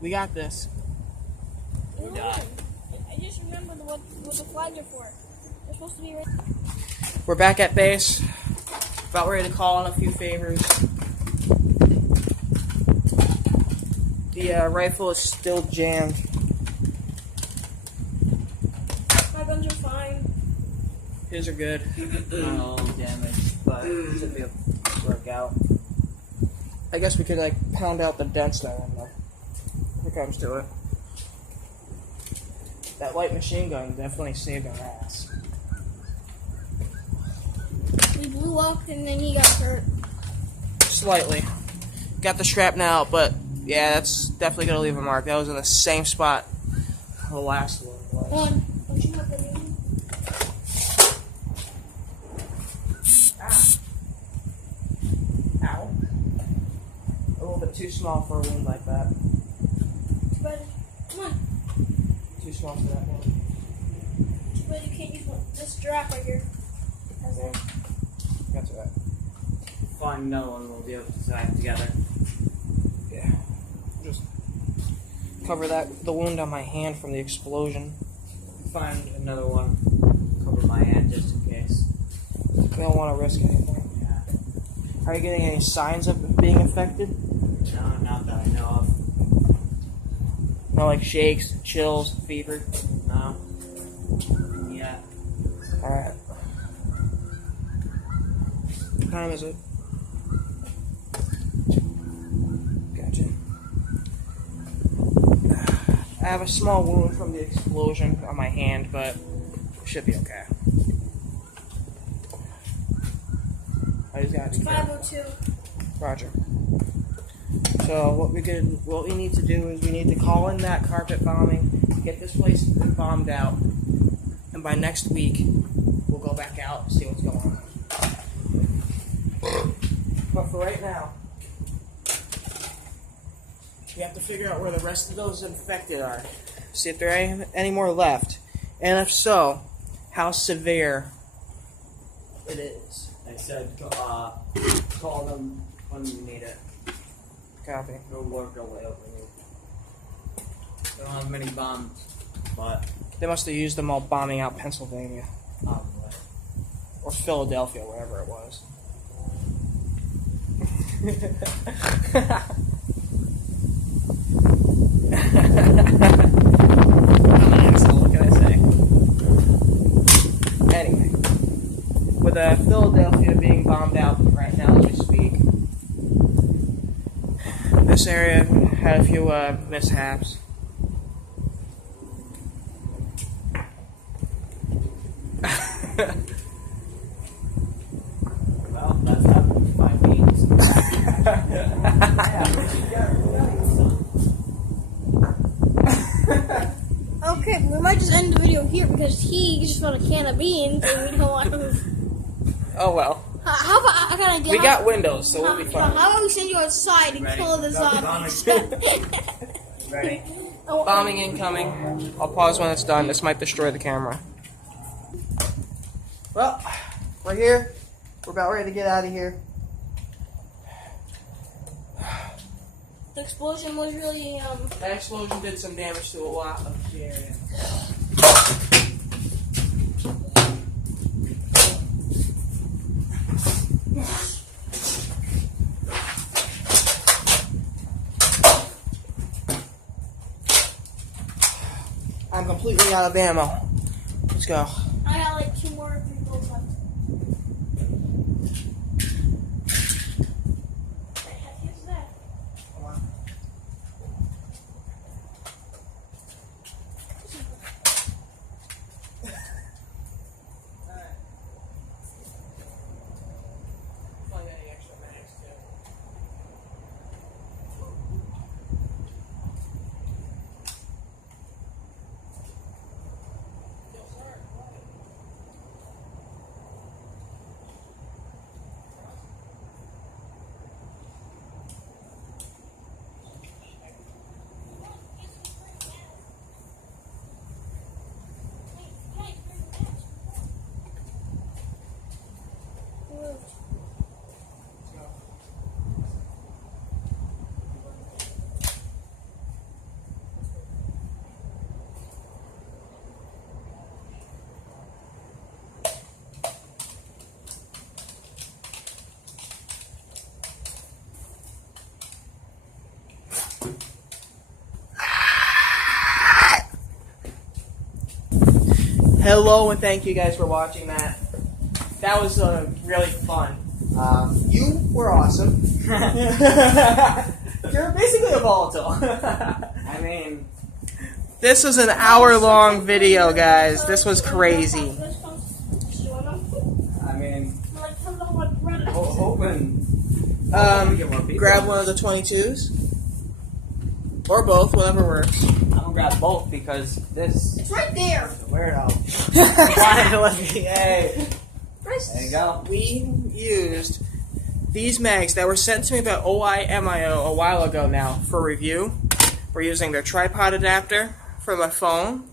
We got this. Hold got on. I just remembered what the flags are for. They're supposed to be right. We're back at base. About ready to call in a few favors. The rifle is still jammed. My guns are fine. His are good. Not all damaged, but it should be a workout. I guess we could like pound out the dents now when it comes to it. That light machine gun definitely saved our ass. We blew up and then he got hurt. Slightly. Got the shrapnel out, but yeah, that's definitely gonna leave a mark. That was in the same spot the last one was. One. Don't you have the name? Ow. A little bit too small for a wound like that. Too bad. Come on. Too small for that one. Too bad you can't use one. This giraffe right here. Has Yeah. it. That's right. Find another one, we'll be able to decide together. Yeah. Just cover the wound on my hand from the explosion. Find another one, cover my hand just in case. We don't want to risk anything. Yeah. Are you getting any signs of being infected? No, not that I know of. No, like shakes, chills, fever? No. Yeah. Alright. What time is it? Gotcha. I have a small wound from the explosion on my hand, but should be okay. I just gotta be careful. 502. Roger. So what we need to do is we need to call in that carpet bombing, get this place bombed out, and by next week we'll go back out and see what's going on. But for right now, we have to figure out where the rest of those infected are. See if there are any more left, and if so, how severe it is. I said, call them when you need it. Copy. We'll work our way over here. They don't have many bombs, but They must have used them all bombing out Pennsylvania. probably. Or Philadelphia, wherever it was. I'm an asshole, what can I say? Anyway, with Philadelphia being bombed out right now as we speak, this area had a few mishaps. Well, that's happened with my beans. Okay, we might just end the video here because he just found a can of beans and we don't want to. Oh well. How about I got an idea? We got windows, so we'll be How fine. about we send you outside and Ready? kill the zombies? Ready? Oh, Bombing incoming. I'll pause when it's done. This might destroy the camera. Well, we're here. We're about ready to get out of here. the explosion was really That explosion did some damage to a lot of the area. I'm completely out of ammo. Let's go. I got like 2 more bullets left. What the heck is that? Hello and thank you guys for watching that. That was really fun. You were awesome. You're basically a volatile. I mean, This was an hour-long video, guys. This was crazy. I mean, hoping. Grab one of the 22s. Or both, whatever works. I'm gonna grab both because this It's right there. weirdo wanted to let me. Hey, there you go. We used these mags that were sent to me by OIMIO a while ago now for review. We're using their tripod adapter for my phone.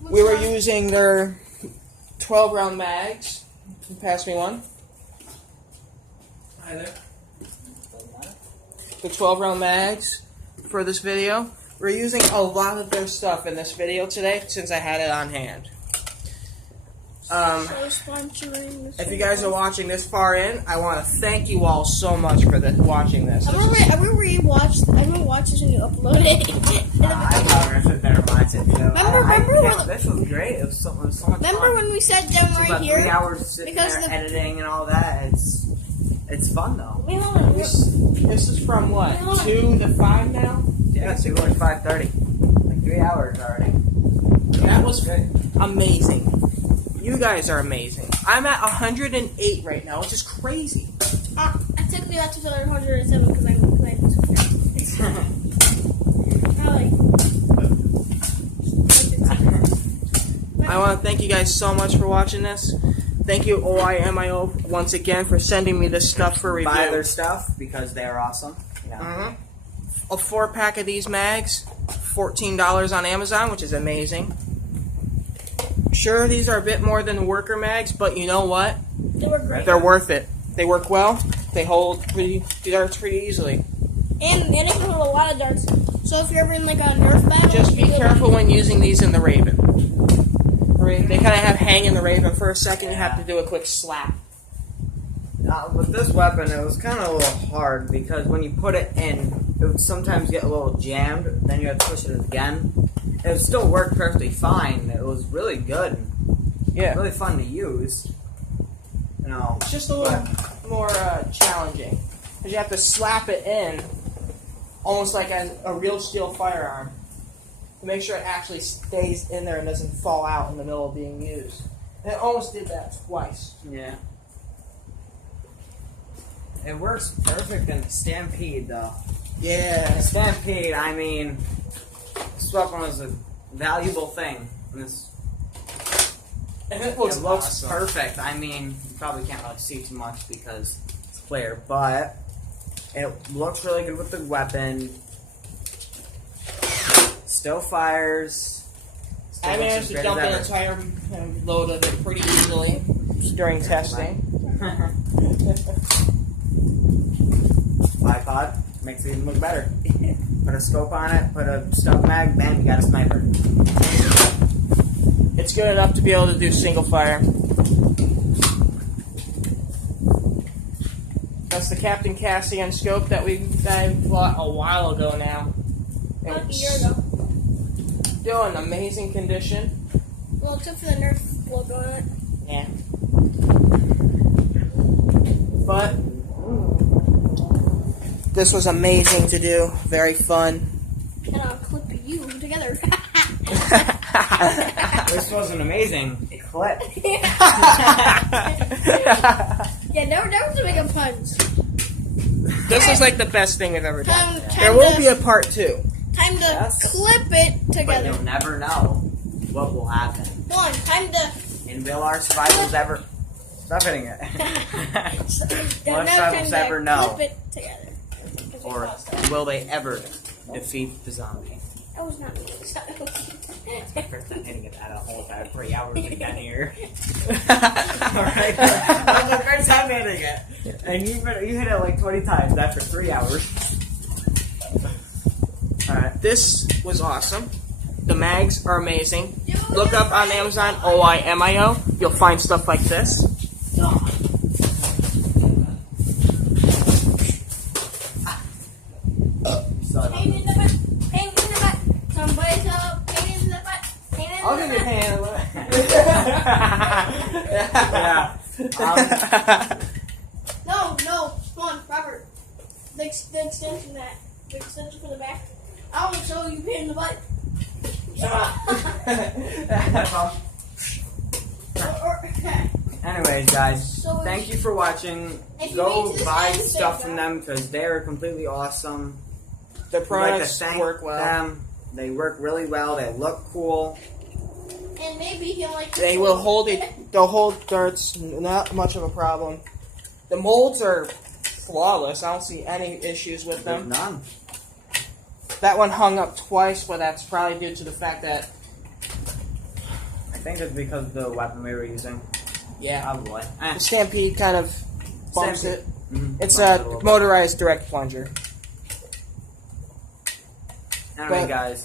We were using their 12-round mags. You pass me one. Hi there. The 12-round mags for this video. We're using a lot of their stuff in this video today since I had it on hand. If you guys are watching this far in, I want to thank you all so much for watching this. I'm gonna watch this when you upload it. I'm gonna sit there and watch it. Remember This was great. It was so much Remember fun. when we sat down It's right about here? 3 hours sitting Because there the- editing and all that. It's fun though. Wait, hold on. This is from what? 2 to 5 now? Yeah, it's like 5:30. Like 3 hours already. That was amazing. You guys are amazing. I'm at 108 right now, which is crazy. I took me out to 107 because I I want to thank you guys so much for watching this. Thank you, OIMIO, once again for sending me this stuff for review. Buy their stuff because they're awesome. Yeah. Mhm. A 4-pack of these mags, $14 on Amazon, which is amazing. Sure, these are a bit more than worker mags, but you know what? They were great. They're worth it. They work well. They hold the darts pretty easily. And they can hold a lot of darts. So if you're ever in like a Nerf battle, Just be careful when using these in the Raven. They kind of have hang in the Raven for a second. You have to do a quick slap. With this weapon, it was kind of a little hard because when you put it in, it would sometimes get a little jammed. Then you had to push it again. It would still work perfectly fine. It was really good. Yeah. Really fun to use. You know. It's just a little more challenging. Because you have to slap it in almost like a real steel firearm to make sure it actually stays in there and doesn't fall out in the middle of being used. And it almost did that twice. Yeah. It works perfect in Stampede, though. Yeah. Stampede, I mean, this weapon was a valuable thing. And And it It looks looks awesome. perfect. I mean, you probably can't really see too much because it's clear, but it looks really good with the weapon. Still fires. Still I looks managed as to great dump as an ever. entire load of it pretty easily during testing. Bipod makes it even look better. Put a scope on it, put a stub mag, bam, you got a sniper. It's good enough to be able to do single fire. That's the Captain Cassian scope that I bought a while ago now. About a It's year ago. still in amazing condition. Well, except for the Nerf logo on it. Yeah. But this was amazing to do. Very fun. And I'll clip you together. This was an amazing clip. Yeah, never to make a punch. This is like the best thing we've ever done. Time There will to, be a part 2. time to Yes. clip it But together. you'll never know what will happen. One, time to. And will our survivors ever... Stop hitting it. Now Will our time survivors to ever know? clip it together. Or will they ever defeat the zombie? That was not me. First time hitting it at a whole time 3 hours we've been here. Alright? That was the first time hitting it. And you hit it like 20 times after 3 hours. Alright. This was awesome. The mags are amazing. Look up on Amazon OIMIO. You'll find stuff like this. Pain in the butt. Pain in the butt. Somebody's help. Pain in the butt. Pain in the I'll give you a butt. hand. Yeah. No, come on, Robert. The extension the extension for the back. I want to show you pain in the butt. Anyways, guys, So thank you for watching. if you Go made it to buy this end, stuff say from that. them because they're completely awesome. The We'd like to products thank work well. them. They work really well. They look cool. And maybe he'll like. They will hold it. They'll hold darts. Not much of a problem. The molds are flawless. I don't see any issues with There's them. none. That one hung up twice, but that's probably due to the fact that I think it's because of the weapon we were using. yeah, Probably. the Stampede kind of bumps Stampede. it. Mhm. It's Bumps it a little bit. motorized direct plunger. Anyway, but- guys,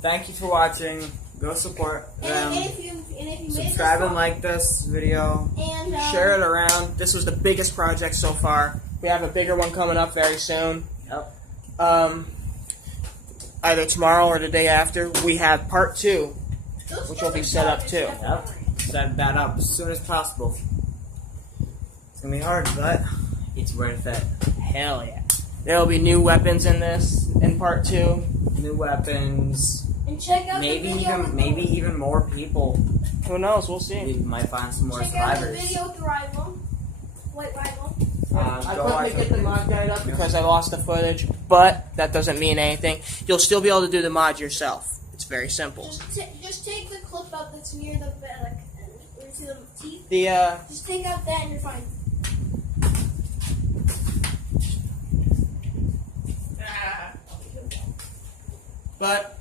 thank you for watching. Go support them. And if you made Subscribe this and like this video. and Share it around. This was the biggest project so far. We have a bigger one coming up very soon. Yep. Either tomorrow or the day after. We have part 2. which will be set up too. Yep. Set that up as soon as possible. It's gonna be hard, but it's worth it. Hell yeah. There'll be new weapons in this in part 2. New weapons. And check out Maybe the video. maybe even more people. Who knows? We'll We see. might find some more Check out the survivors. video with the rival. White rival. I Go couldn't watch get the it. mod guide up because I lost the footage, but that doesn't mean anything. You'll still be able to do the mod yourself. It's very simple. Just take the clip out that's near the back. Where you see the teeth. The Just take out that and you're fine. but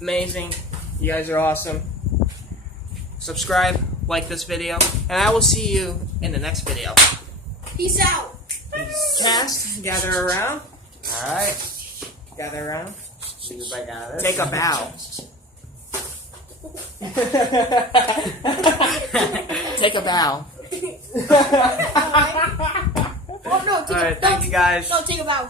amazing. You guys are awesome. Subscribe, like this video, and I will see you in the next video. Peace out. Cast, gather around. Alright. Gather around. See you back out of this. Take a bow. Take a bow. Oh no, take Alright, a thank you guys. No, take a bow.